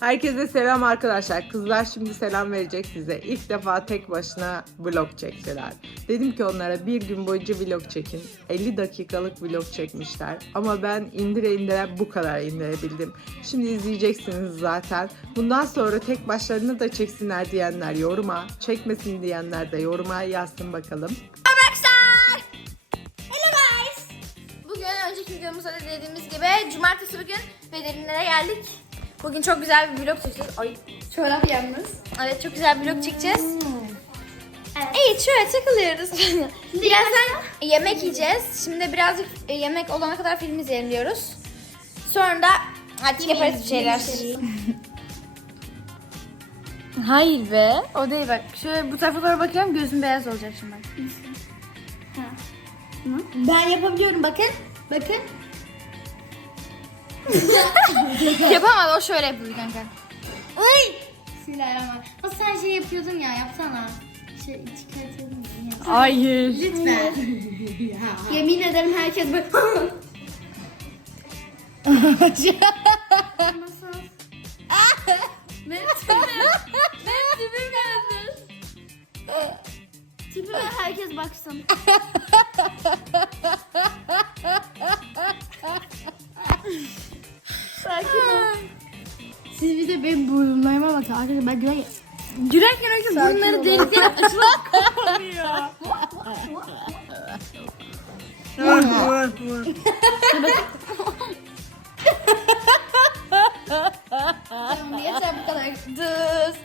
Herkese selam arkadaşlar. Kızlar şimdi selam verecek size. İlk defa tek başına vlog çektiler. Dedim ki onlara bir gün boyunca vlog çekin. 50 dakikalık vlog çekmişler. Ama ben indire indire bu kadar indirebildim. Şimdi izleyeceksiniz zaten. Bundan sonra tek başlarına da çeksinler diyenler yoruma, çekmesin diyenler de yoruma yazsın bakalım. Önceki videomuzda da dediğimiz gibi cumartesi bugün Bedeli'nlere geldik. Bugün çok güzel bir vlog çekeceğiz. Ay çorap yalnız. Evet çok güzel bir vlog çekeceğiz. Evet şöyle takılıyoruz. Birazdan yemek yiyeceğiz. Şimdi birazcık e, yemek olana kadar film izleyelim diyoruz. Sonra da artık yaparız bir şeyler. Hayır be. O değil bak. Şöyle bu tarafa doğru bakıyorum gözüm beyaz olacak şimdi. Ben yapabiliyorum bakın. Bakın. Yapamadı o şöyle yapıyor kanka. Ay. Bismillahirrahmanirrahim. O sen şey yapıyordun ya yapsana. Şey çıkartıyordun ya. Yap. Hayır. Lütfen. Yemin ederim herkes böyle. Benim tipim. Benim tipim geldi. Tipime herkes baksın. Sakin ol. Siz bir de benim burnumlarıma bakın. Arkadaşlar ben gülen Gülerken herkes bunları delikleri açılıp kapanıyor. Tamam yeter bu kadar. Dız.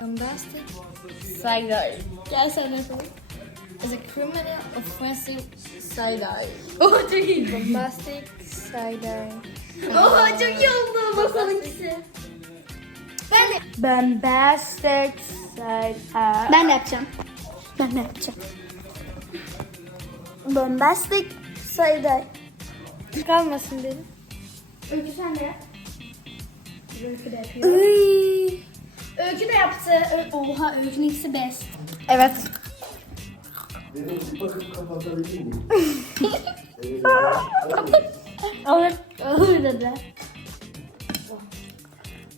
Bombastic side-eye. Gel sen de yapalım. As a criminal offensive side-eye. Oh çok iyi. Bombastic side-eye. Oha çok iyi oldu masalınkisi. Ben de. Bombastic side-eye. Ben de yapacağım. Ben de yapacağım. Bombastic side-eye. Kalmasın benim. Öykü sen de yap. Öykü de yapıyor. Öykü de yaptı. Ö- Oha Öykü'nün ikisi best. Evet. Benim bir bakıp kapatabilir miyim? Olur. Olur dedi.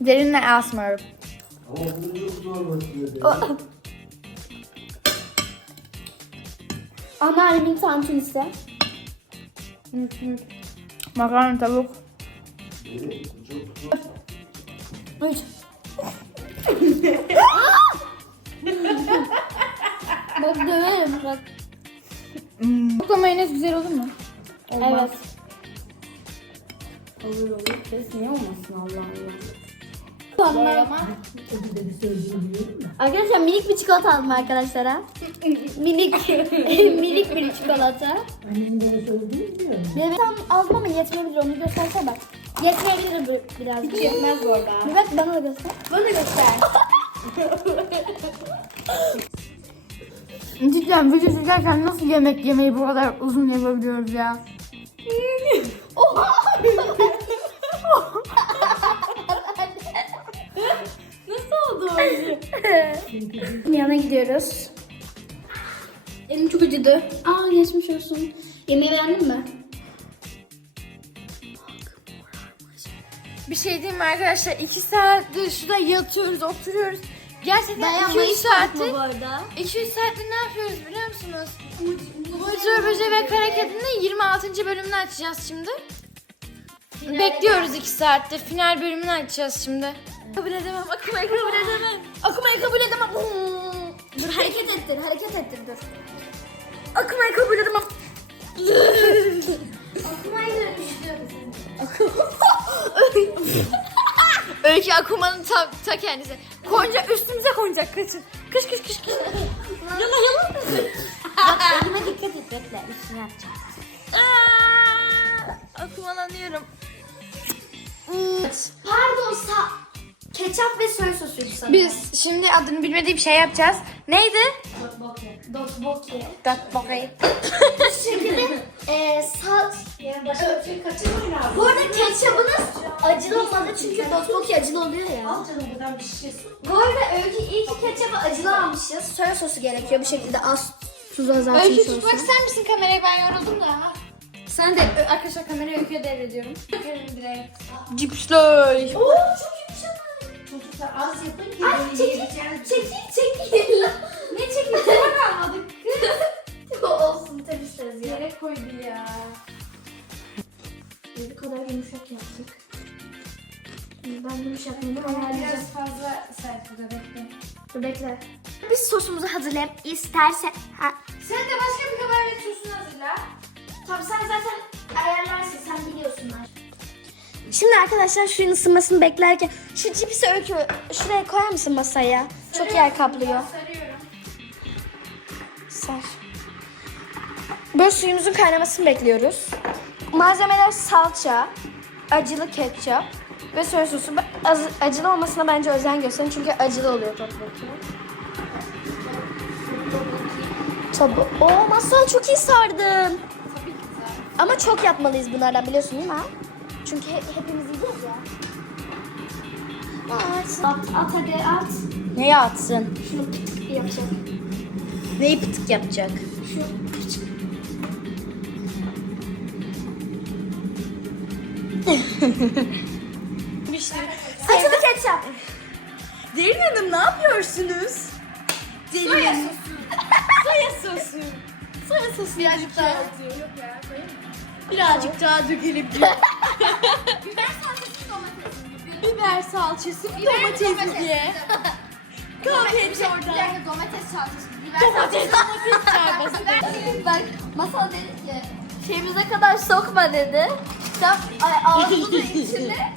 Derinle asmıyorum. Ama bunu çok zor bakıyor. Anneannemin tantunisi. Makarna tavuk. Benim çok zor. Üç. Bak döverim bak. Tavukla mayonez güzel olur mu? Evet. Olur olur. Ses niye olmasın Allah Allah. Ama bir. Arkadaşlar minik bir çikolata aldım arkadaşlara. minik minik bir çikolata. Annemin bana söylediğini biliyorum. Benim tam aldım ama yetmeyebilir onu gösterse bak. Yetmeyebilir bu- biraz. Hiç yetmez bu arada. Bir bak bana da göster. Bana da göster. Cidden video çekerken nasıl yemek yemeyi bu kadar uzun yapabiliyoruz ya? Nasıl oldu öyle? Yana gidiyoruz. Elim çok acıdı. Aa geçmiş olsun. Yemeği beğendin mi? Bir şey diyeyim mi arkadaşlar? 2 saattir şurada yatıyoruz, oturuyoruz. Gerçekten 2-3 saattir, arada. 2-3 saattir ne yapıyoruz biliyor musunuz? Burcu Böce ve Kara Kedi'nin 26. bölümünü açacağız şimdi. Bekliyoruz 2 saattir. Final bölümünü açacağız şimdi. Kabul edemem, okumayı kabul edemem. Okumayı kabul edemem. Dur hareket ettir, hareket ettir dur. Okumayı kabul edemem. Dönüştüm. Öykü Akuma'nın ta, ta kendisi. Konca üstümüze konacak kaçın. Kış kış kış kış. Yalan yalan. Elime dikkat et bekle üstüne yapacağım. Aa, Akumalanıyorum. Pardon sa ketçap ve soya sosuydu sanırım. Biz şimdi adını bilmediğim bir şey yapacağız. Neydi? Dotboki. Dakbakayı. Bu şekilde e, salt. Yani başka bir şey Bu arada ketçabınız acılı olmadı çünkü dotboki acılı oluyor ya. Al canım buradan bir şişe su. Bu arada Öykü iyi ki ketçabı acılı almışız. Soya sosu gerekiyor bu şekilde az tuz azaltmış Öykü olsun. tutmak ister misin kamerayı? Ben yoruldum da. Sen de ö, arkadaşlar kamerayı öyküye devrediyorum. Öyküyorum direkt. Cipsler. Oo çok ama. Çocuklar az yapın ki Ay çekil, çekil, çekil. ne çekil? Sana kalmadık. Olsun temizleriz ya. Yere koydu ya. Bu kadar yumuşak yaptık. Ben yumuşatmadım ama halledeceğim. fazla sert bu da bekle. Dur bekle. Biz sosumuzu hazırlayıp istersen... Ha. Sen de başka bir kamerayla sosunu hazırla. Tamam sen zaten ayarlarsın sen biliyorsunlar. Şimdi arkadaşlar şunun ısınmasını beklerken şu cipsi öykü şuraya koyar mısın masaya? Çok yer kaplıyor. Sarıyorum. Böyle suyumuzun kaynamasını bekliyoruz. Malzemeler salça, acılı ketçap ve soya sosu. Az- Acılı olmasına bence özen gösterin çünkü acılı oluyor totbaki. Tabii. Oo masal çok iyi sardın. Ama çok yapmalıyız bunlardan biliyorsun değil mi? ha? Çünkü he- hepimiz yiyeceğiz ya. At. At, at hadi at. Neye atsın? Şunu pıt pıt yapacak. Neyi pıtık yapacak? Şu küçük. Acılı ketçap. Derin Hanım ne yapıyorsunuz? Derin Soya Hanım. Soya sosu. Soya sosu birazcık daha atıyor. Yok ya koyayım. Birazcık daha dökelim. Biber salçası domates. Biber salçası, Biber domates domates. diye. Kahveci Bir orada. dakika domates salçası. Biber Domates, salçası. domates. Biber- Bak masal dedi ki şeyimize kadar sokma dedi. Sen ay, ağzının içine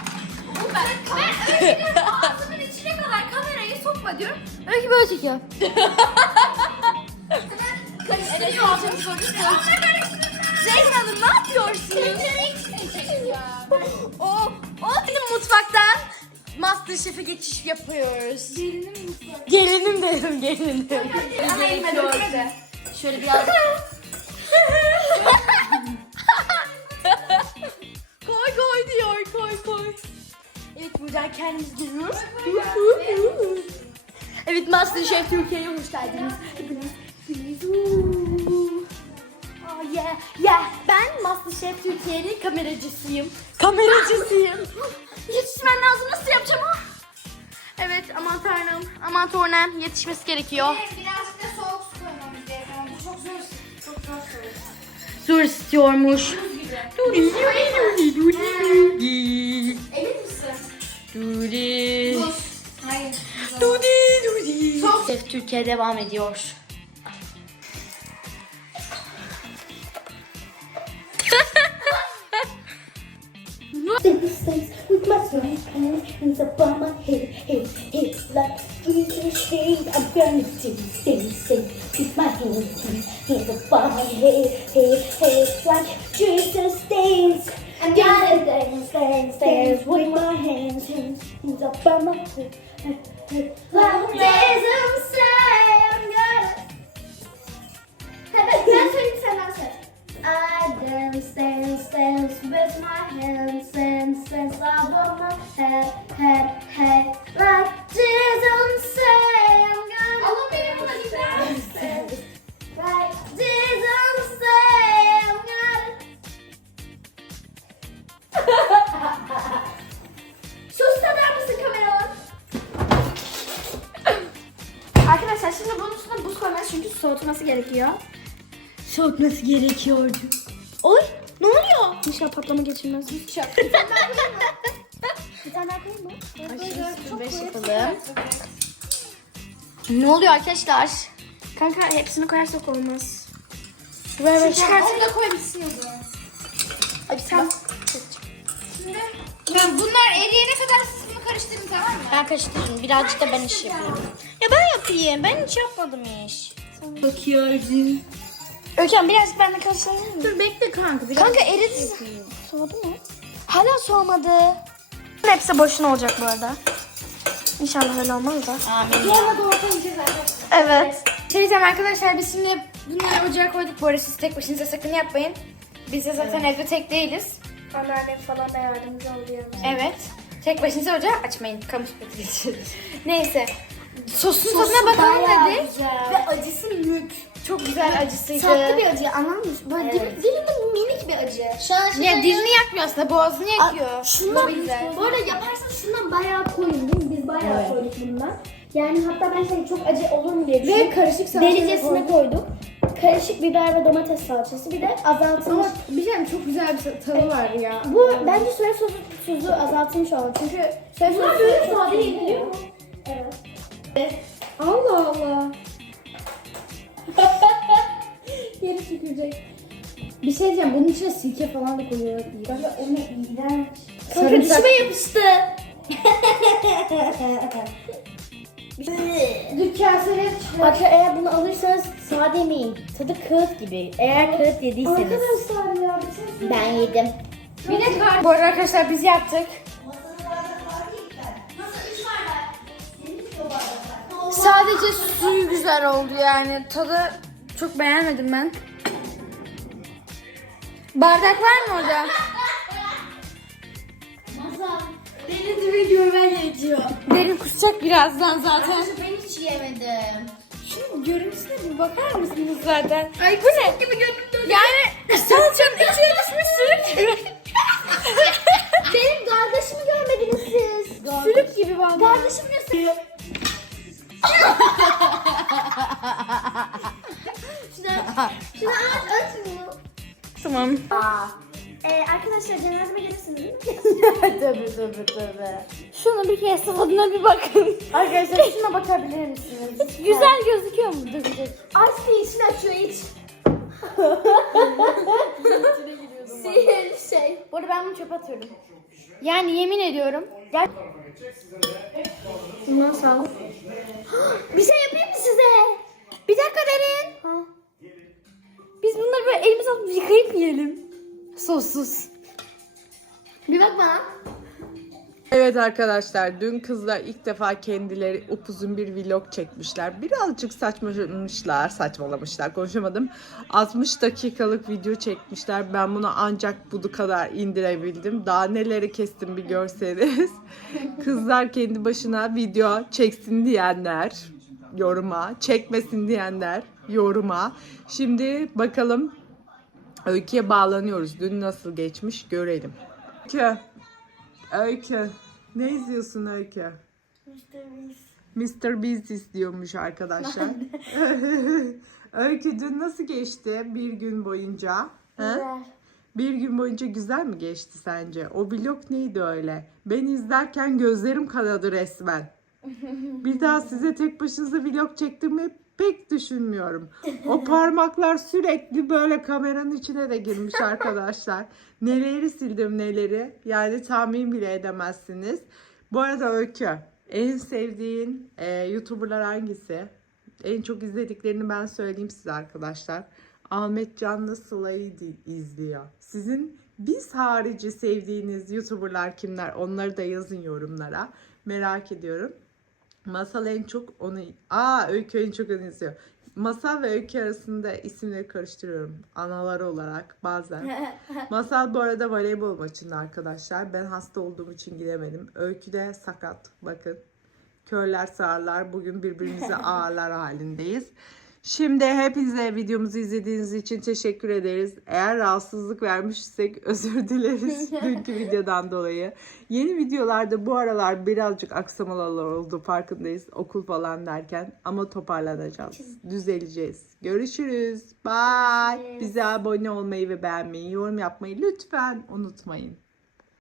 ben, ben öykünün ağzımın içine kadar kamerayı sokma diyorum. Öykü böyle çekiyor. Hemen karıştırıyor. Zeytin Hanım ne yapıyorsunuz? o, o bizim mutfaktan Masterchef'e geçiş yapıyoruz. Gelinim mutfağı. Gelinim dedim, gelinim. Ama elime döküldü. Şöyle biraz kendimiz geliyoruz. evet Masterchef Türkiye'ye hoş geldiniz. Oh yeah, yeah. Ben Masterchef Türkiye'nin kameracısıyım. Kameracısıyım. Yetişmen lazım. Nasıl yapacağım o? Evet aman tanrım. Aman tornem yetişmesi gerekiyor. birazcık da soğuk su koymamız gerekiyor. Bu çok zor. Çok zor soğuk. Zor istiyormuş. Duri duri duri duri Emin misin? Duri. Hayır. Duri duri. Masterchef Türkiye devam ediyor. with my sweet hands on my head, head, head, like Jesus said, I'm gonna do things with my hands, hands on my head, head, head, like Jesus dance. I'm gonna dance, dance, dance with my hands, hands, hands up on my head, like Jesus say, I'm gonna. Ben söyleyeyim sen dans et. I dance, dance, dance with my hands, dance, dance up on my head, head, head. Like Jesus soğutması gerekiyor. Soğutması gerekiyordu. Oy ne oluyor? İnşallah patlama geçirmez. Bir tane daha koyayım mı? Bir tane daha koyayım mı? Çok beş yapalım. Ne oluyor arkadaşlar? Kanka hepsini koyarsak olmaz. Ver ver Çıkart. çıkart. da koyabilirsin Ay sen. Ben bunlar eriyene kadar siz bunu karıştırın tamam mı? Ben karıştırdım. Birazcık da ben iş yapıyorum. Ya ben yapayım. Ben hiç yapmadım iş. Bakıyordum. Öken birazcık benimle karıştırır mısın? Dur bekle kanka. Biraz Kanka eridi. Soğudu mu? Hala soğumadı. Hepsi boşuna olacak bu arada. İnşallah öyle olmaz da. Amin. Sonra dolapa yiyeceğiz Evet. Şey diyeceğim arkadaşlar biz şimdi bunları ocağa koyduk. Bu arada siz tek başınıza sakın yapmayın. Biz de zaten evde tek değiliz. Anneannem falan da yardımcı oluyor. Evet. Tek başınıza ocağı açmayın. Kamu. Neyse. Sosun tadına bakalım güzel. Ve acısı mük. Çok çok güzel acısıydı. Tatlı bir acı anladın mı? Böyle dil- dilinde minik bir acı. Şu an şey Ya dilini yakmıyor aslında boğazını yakıyor. Şundan, Bu arada yaparsanız şundan bayağı koyun değil mi? Biz bayağı koyduk bundan. Yani hatta ben şey çok acı olur mu diye düşündüm. Ve karışık salçası Delicesine koyduk. Karışık biber ve domates salçası bir de azaltılmış. Ama bir şey çok güzel bir tadı var ya. Bu bence soya sosu tuzu azaltılmış olan. Çünkü soya sosu böyle sade yeniliyor mu? Allah Allah. Geri tükürecek. Bir şey diyeceğim bunun içine sirke falan da koyuyor. Kanka o ne iğrenç. Kanka Sarımsak- dişime yapıştı. Dur kaseleri çıkar. Arkadaşlar eğer bunu alırsanız sade yemeyin. Tadı kağıt gibi. Eğer kağıt yediyseniz. Arkadaşlar ya bir şey Ben yedim. Bir de kar... Bu arada arkadaşlar biz yaptık. Sadece suyu güzel oldu yani. Tadı çok beğenmedim ben. Bardak var mı orada? Benim dibi görmen gerekiyor. Derin kusacak birazdan zaten. Ben hiç yemedim. Şunun görüntüsüne bir bakar mısınız zaten? Ay bu ne? gibi görüntü. Yani salçanın içine düşmüş sürük gibi. Benim kardeşimi görmediniz siz. sürük gibi vallahi. Kardeşim gösteriyor. Şuna, şuna aç, aç şunu. Tamam. Ee, arkadaşlar cenazeme gelirsiniz değil mi? tabii tabii tabii. Şunu bir kez tadına bir bakın. Arkadaşlar şuna bakabilir misiniz? Güzel gözüküyor mu? Dökecek. Aç bir içini açıyor iç. Sihirli şey. Bu arada ben bunu çöpe atıyorum. Yani yemin ediyorum. Gel. Bundan sağ Bir şey yapayım mı size? Bir dakika Derin. Biz bunları böyle elimize alıp yıkayıp yiyelim. Sossuz. Bir bak bana. Evet arkadaşlar dün kızlar ilk defa kendileri upuzun bir vlog çekmişler. Birazcık saçmalamışlar, saçmalamışlar konuşamadım. 60 dakikalık video çekmişler. Ben bunu ancak bu kadar indirebildim. Daha neleri kestim bir görseniz. Kızlar kendi başına video çeksin diyenler yoruma, çekmesin diyenler yoruma. Şimdi bakalım Öykü'ye bağlanıyoruz. Dün nasıl geçmiş görelim. Öykü. Öykü. Ne izliyorsun Öykü? Mr. Beast izliyormuş arkadaşlar. Öykü dün nasıl geçti bir gün boyunca? Ha? Bir gün boyunca güzel mi geçti sence? O vlog neydi öyle? Ben izlerken gözlerim kanadı resmen. Bir daha size tek başınıza vlog çektirmeyi pek düşünmüyorum. O parmaklar sürekli böyle kameranın içine de girmiş arkadaşlar. Neleri sildim neleri. Yani tahmin bile edemezsiniz. Bu arada Öykü en sevdiğin e, YouTuber'lar hangisi? En çok izlediklerini ben söyleyeyim size arkadaşlar. Ahmet Canlı Sıla'yı izliyor. Sizin biz harici sevdiğiniz YouTuber'lar kimler? Onları da yazın yorumlara. Merak ediyorum. Masal en çok onu... Aa Öykü en çok onu izliyor. Masal ve Öykü arasında isimleri karıştırıyorum. Anaları olarak bazen. Masal bu arada voleybol maçında arkadaşlar. Ben hasta olduğum için gidemedim. Öykü de sakat. Bakın. Körler sağırlar. Bugün birbirimize ağırlar halindeyiz. Şimdi hepinize videomuzu izlediğiniz için teşekkür ederiz. Eğer rahatsızlık vermişsek özür dileriz dünkü videodan dolayı. Yeni videolarda bu aralar birazcık aksamalar oldu farkındayız okul falan derken ama toparlanacağız. Düzeleceğiz. Görüşürüz. Bye. Bize abone olmayı ve beğenmeyi, yorum yapmayı lütfen unutmayın.